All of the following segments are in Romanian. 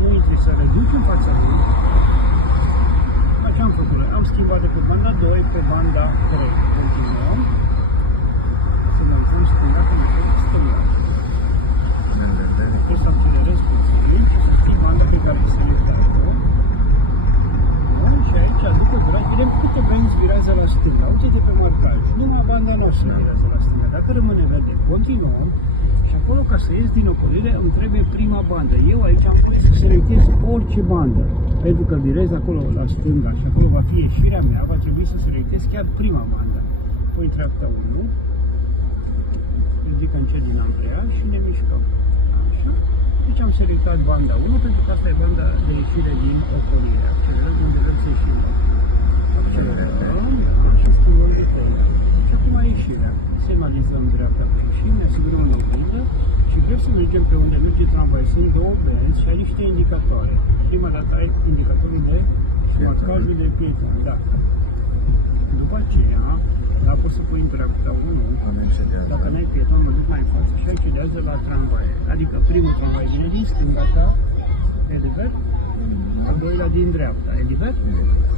nu intri, să reduci în fața lui. Ce am făcut? Am schimbat de pe banda 2 pe banda 3. Continuăm. Să mergem stânga, că ne fac stânga. Trebuie să accelerez puțin. Și banda pe care se selectează. Și aici, după viraj, vedem câte benzi virează la stânga. Uite-te pe marcaj. Numai banda noastră virează la stânga. Dacă rămâne verde, continuăm. Și acolo, ca să ies din ocolire, îmi trebuie prima bandă. Eu aici am pus să selectez orice bandă. Pentru că virez acolo la stânga și acolo va fi ieșirea mea, va trebui să selectez chiar prima bandă. Apoi treapta 1. Ridic încet din ambreiaj și ne mișcăm. Așa. Deci am selectat banda 1 pentru că asta e banda de ieșire din ocolire. Accelerăm unde vrem să ieșim. Accelerăm, da, și schimbăm viteza. Și acum ieșirea. Semnalizăm dreapta pe ieșire, ne asigurăm în ocolire și vrem să mergem pe unde merge tramvai. Sunt două benzi și ai niște indicatoare. Prima dată ai indicatorul de marcajul de pieton, da. După aceea, da, poți să pui în dreapta 1, dacă n-ai pieton, mă duc mai în față și accedează la tramvai. Adică primul tramvai vine din stânga ta, e liber? Al doilea din dreapta, e liber?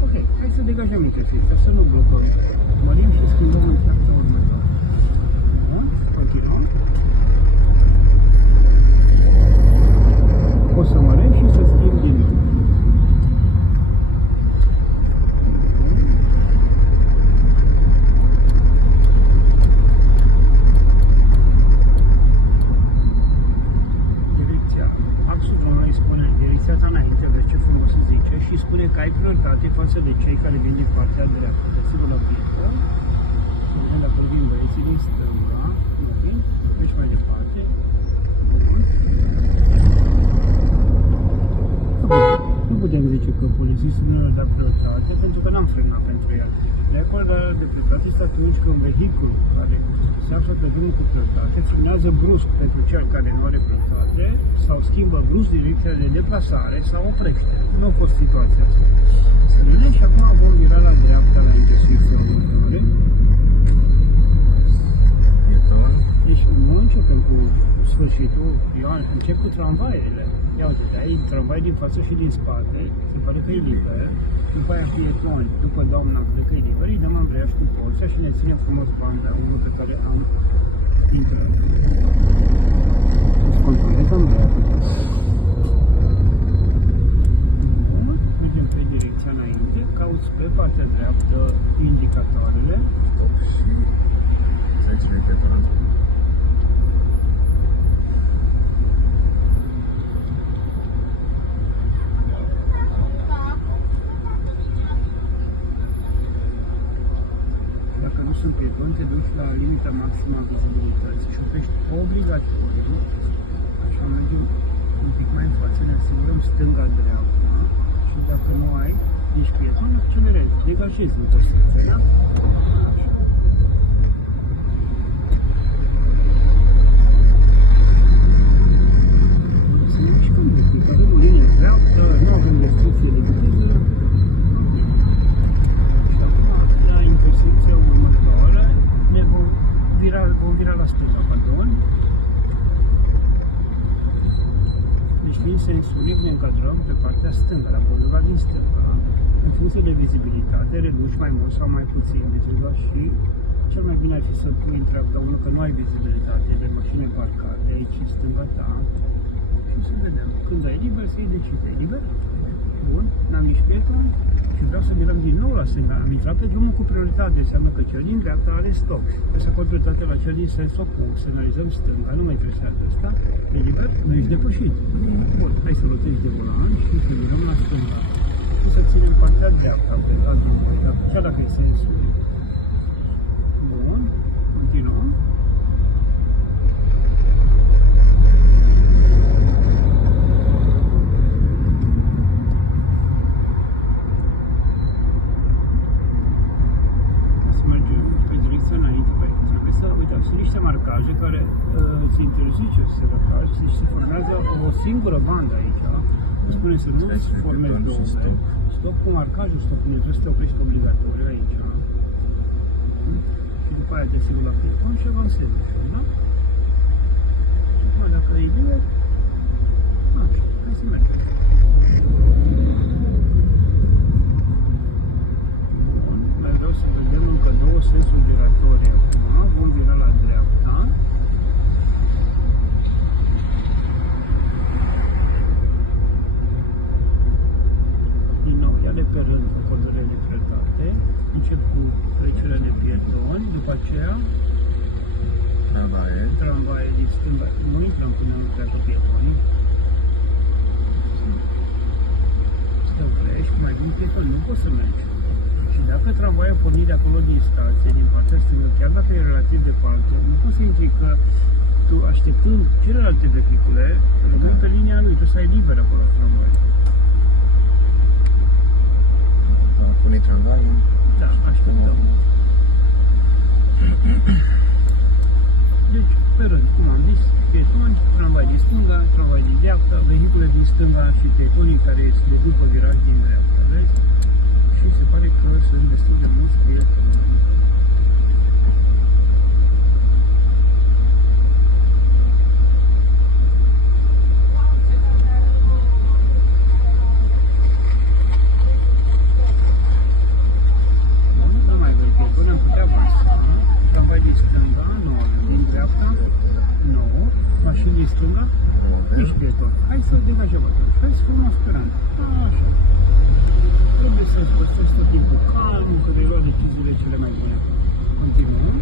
Ok, hai să degajăm intersecția, să nu blocăm. Mărim și schimbăm în dreapta următoare. Da? Continuăm. O să mărim și să schimb din nou. Și spune că ai prioritate față de cei care vin din partea dreaptă. Desigur la pietă, să vedem dacă vin băieții din stânga, deci mai departe. Nu putem zice că polițistul nu a dat prioritate pentru că n-am frenat pentru el. De acolo de prioritate este atunci când un vehicul care se află pe drumul cu prioritate frenează brusc pentru cel care nu are prioritate sau schimbă brusc direcția de deplasare sau oprește. Nu a fost situația asta. Bine, și acum vom vira la dreapta la intersecția următoare. Deci nu începem cu sfârșitul, eu încep cu tramvaiele. Ia uite, ai tramvai din față și din spate, se pare că e liber, după aia pietoni, după doamna cred că e liber, îi dăm ambreiaj cu porția și ne ținem frumos banda 1 pe care am intrat. Deci controlez ambreiajul. Mergem pe direcția înainte, cauți pe partea dreaptă indicatoarele. Și să ținem pe sunt pietoni, te duci la limita maximă a vizibilității și oprești obligatoriu. Așa mergem un pic mai în față, ne asigurăm stânga-dreapta și dacă nu ai, ești pieton, accelerezi, degajezi intersecția, da? Să ne mișcăm de timp, avem o linie dreaptă, nu avem restricție de viteză. Intersecția următoare ne vom vira la stânga, pardon. Deci din sens unic ne încadrăm pe partea stângă, la bordura din stânga. În funcție de vizibilitate, reduci mai mult sau mai puțin viteza și cel mai bine ar fi să pui în treapta 1 că nu ai vizibilitate de mașini parcate, aici în stânga ta. Și să vedem. Când ai liber, să iei de ce? E liber? Bun, n-am nici pieton. Și vreau să virăm din nou la stânga. Am intrat pe drumul cu prioritate, înseamnă că cel din dreapta are stop. Trebuie să acord prioritate la cel din sens opus, semnalizăm stânga, nu mai interesează asta. E liber? Nu ești depășit. Bun, hai să rotești de volan și să virăm la stânga. Și să ținem partea dreapta, pe la drumul, chiar dacă e sensul. Bun, continuăm. Sunt niște marcaje care îți interzice să se marcaje și se formează o singură bandă aici. Spune să nu formezi două. Stop cu marcajul, stop cu trebuie să te oprești obligatoriu aici. Și după aia te sigur la pieton și avansezi. Da? Și acum dacă e liber, hai să mergem. Mai vreau să vedem încă două sensuri giratorii acum. Vom vira la dreapta. Din nou, ia de pe rând acordările de libertate. Încep cu trecerea de pietoni, după aceea tramvaie din stânga. Nu intrăm până nu pleacă pietonii. Stăvlești, mai vin pietoni, nu poți să mergi. Și dacă tramvaiul a pornit de acolo din stație, din partea stângă, chiar dacă e relativ departe, nu poți să intri că tu, așteptând celelalte vehicule, rămâi pe linia lui, tu să ai liber acolo tramvaiul. Pune tramvaiul. Da, așteptăm. Deci, pe rând, cum am zis, pietoni, tramvai din stânga, tramvai din dreapta, vehicule din stânga și pietonii care este de după viraj din dreapta, vezi? Și se pare că sunt destul de mulți pietoni. Nu mai văd pietoni, am putea avansa. Tramvai din stânga, 9, din dreapta, 9, mașini din stânga, nici pieton. Hai să degajăm atunci, hai să fim speranță. Așa. Trebuie să-ți păstrezi tot timpul calm, că vei lua deciziile cele mai bune. Continuăm.